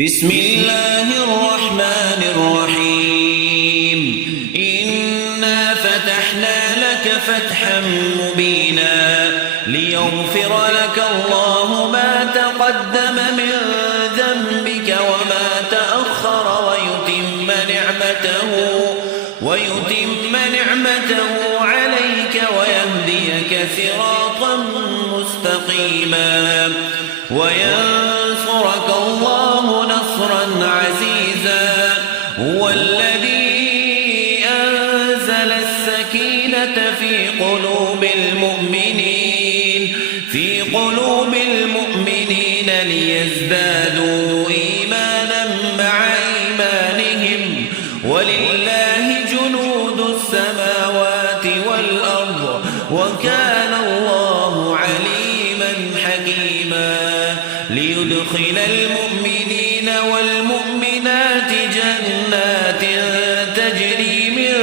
بسم الله الرحمن الرحيم إنا فتحنا لك فتحا مبينا ليغفر لك الله ما تقدم من ذنبك وما تأخر ويتم نعمته عليك ويهديك صراطا مستقيما وينصرك الله نصرا عزيزا هو الذي أنزل السكينة في قلوب المؤمنين ليزدادوا إيمانا مع إيمانهم ولله جنود السماوات والأرض وكان الله عليما حكيما ليدخل المؤمنين والمؤمنات جنات تجري من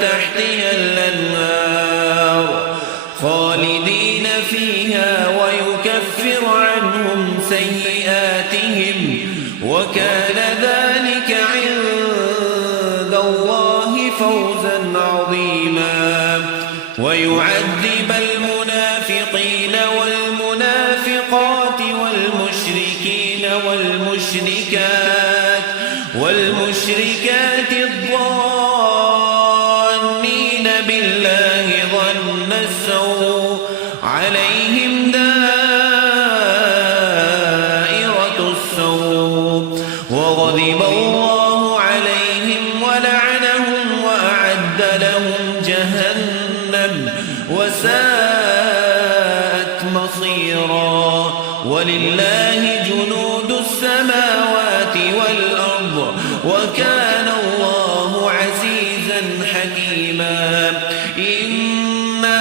تحتها الأنهار خالدين فيها ويكفر عنهم سيئاتهم وكان ذلك عند الله فوزا عظيما ويعذب المنافقين والمنافقات والمشركات الظانين بالله ظن السوء عليهم دائرة السوء وغضب الله عليهم ولعنهم وأعد لهم جهنم وساءت مصيرا ولله جنود السماوات والأرض وكان الله عزيزا حكيما إنا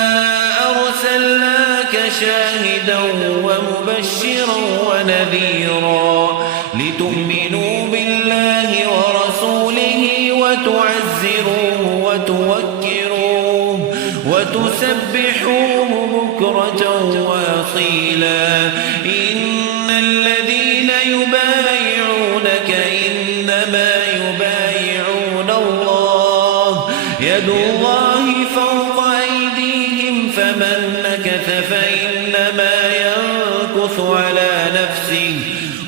أرسلناك شاهدا ومبشرا ونذيرا لتؤمنوا بالله ورسوله وتعزروه وتوكروه وتسبحوه بكرة وأصيلا إن الذين يبايعونك إنما يبايعون الله يد الله فوق أيديهم فمن نكث فإنما ينكث على نفسه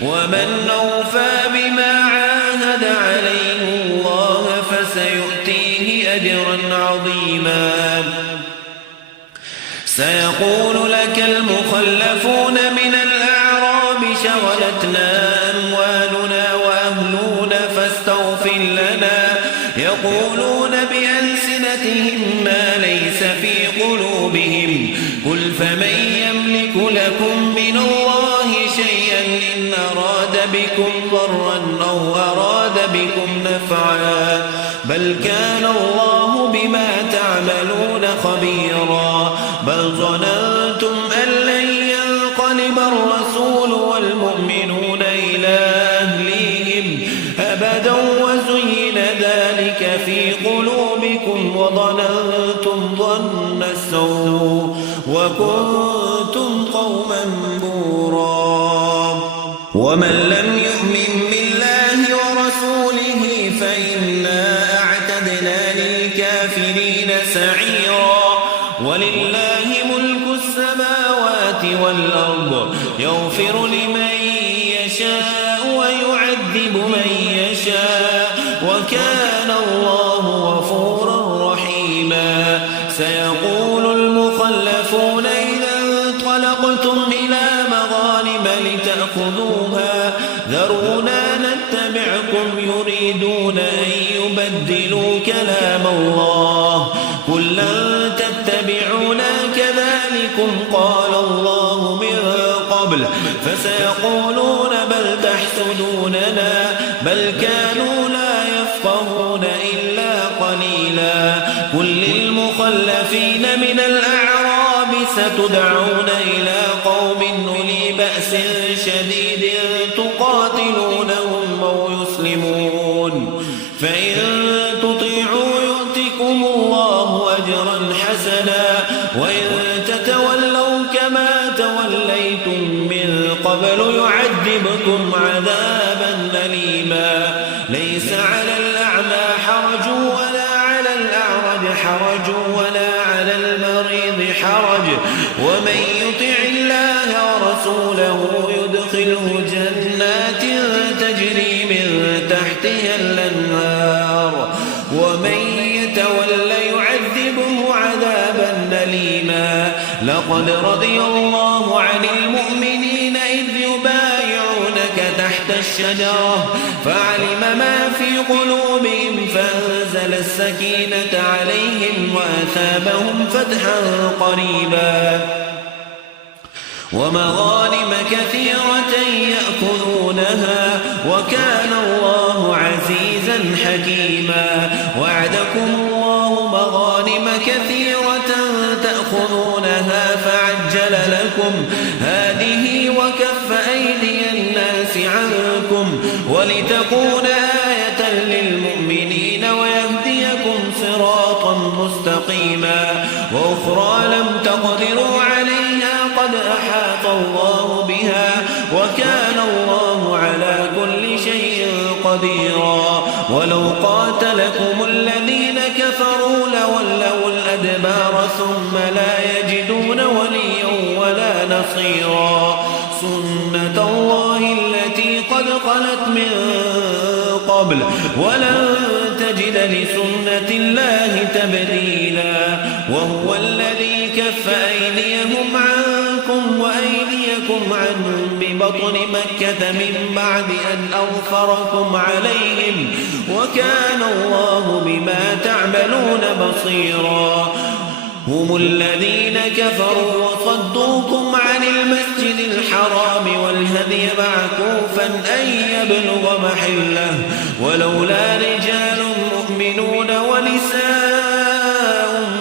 ومن أوفى بما عاهد عليه الله فسيؤتيه أجرا عظيما سيقول لك المخلفون من الأعراب شغلتنا أموالنا وأهلنا فاستغفر لنا يقولون بألسنتهم ما ليس في قلوبهم قل فمن يملك لكم من الله شيئا إن أراد بكم ضرا أو أراد بكم نفعا بل كان الله بما تعملون خبيرا بل ظننتم أن لن ينقلب الرسول والمؤمنون إلى أهليهم أبدا وزين ذلك في قلوبكم وظننتم ظن السوء وكنتم قوما بورا ومن لم يؤمن بالله ورسوله فإنا أعتدنا للكافرين سعيرا ولله ملك السماوات والأرض يغفر لمن يشاء ويعذب من يشاء وكان الله غفورا رحيما سيقول المخلفون إذا انطلقتم إلى مغانم لتأخذوها ذرونا نتبعكم يريدون أن يبدلوا كلام الله قل لن تتبعونا كذلكم قال الله من قبل فسيقولون بل تحسدوننا بل كانوا لا يفقهون إلا قليلا قل للمخلفين من الأعراب ستدعون إلى قوم أولي بأس شديد تقاتلونهم أو يسلمون فإن تطيعوا يؤتكم الله أجرا حسنا وإن تتولوا كما توليتم من قبل يعذبكم عذابا أليما ليس على الأعمى حرج ولا على الأعرج حرج ولا على المريض حرج ومن يطع الله ورسوله يدخله جنات تجري من تحتها الأنهار ومن يتول يعذبه عذابا أليما لقد رضي الله عن المؤمنين إذ يبايعونك تحت الشجرة فعلم ما في قلوبهم فأنزل السكينة عليهم وأثابهم فتحا قريبا ومغانم كثيرة يأخذونها وكان الله عزيزا حكيما وعدكم الله مغانم كثيرة تأخذونها فعجل لكم هذه وكف أيدي الناس عنكم ولتكون آية للمؤمنين ويهديكم صراطا مستقيما وأخرى لم تقدروا عليها قد أحاط الله بها وكان الله على كل شيء قديرا ولو قاتلكم الذين كفروا لولوا الأدبار ثم لا يجدون وليا ولا نصيرا سنة الله التي قد خلت من قبل ولن تجد لسنة الله تبديلا وهو الذي كف أيديهم عنكم وأيديكم عنهم ببطن مكة من بعد أن أظفركم عليهم وكان الله بما تعملون بصيرا هم الذين كفروا وصدوكم عن المسجد الحرام والهدي معكوفا أن يبلغ محله ولولا رجال مؤمنون ونساء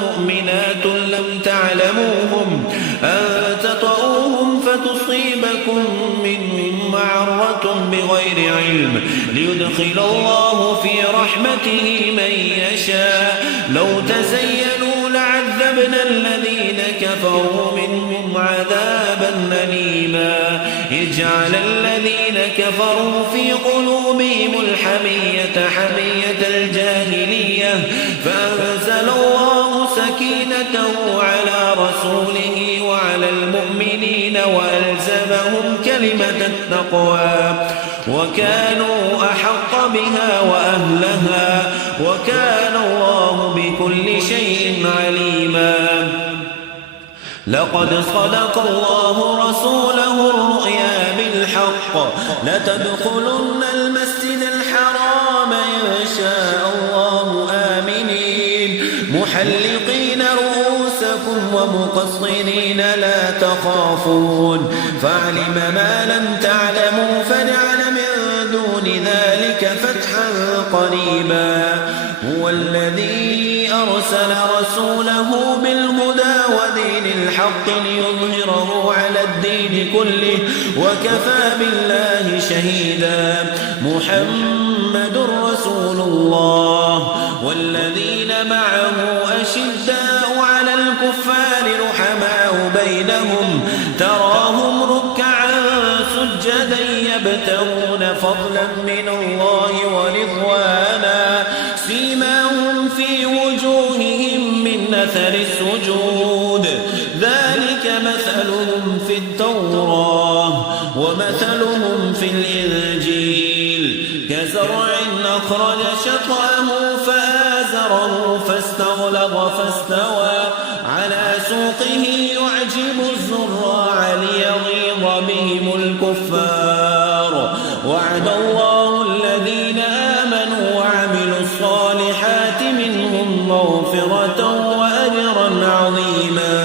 مؤمنات لم تعلموهم أن تطؤوهم فتصيبكم منهم معرة بغير علم ليدخل الله في رحمته من يشاء لو تزينوا لعذبنا الذين كفروا منهم عذابا أليما اجعل الذين كفروا في قلوبهم الحمية حمية الجاهلية فأنزل الله سكينته على رسوله وعلى المؤمنين وألزمهم كلمة التقوى وكانوا أحق بها وأهلها وكان الله بكل شيء عليما لقد صدق الله رسوله الرؤيا بالحق لتدخلن المسجد الحرام إن شاء الله آمنين محلقين رؤوسكم ومقصرين لا تخافون فعلم ما لم تعلموا فجعل من دون ذلك فتحا قريبا هو الذي أرسل رسوله بالهدى ودين الحق ليظهره على الدين كله وكفى بالله شهيدا محمد رسول الله والذين معه أشداء على الكفار رحماء بينهم تراهم ركعا سجدا يبتغون فضلا من الله ورضوانا سيماهم في وجوههم من أثر السجود ذلك مثلهم في التوراة ومثلهم في الإنجيل كزرع أخرج شطأه فآزره فاستغلظ فاستوى على سوقه يعجب الزراع ليغيظ بهم الكفار وعد الله الذين آمنوا وعملوا الصالحات منهم مغفرة وأجرا عظيما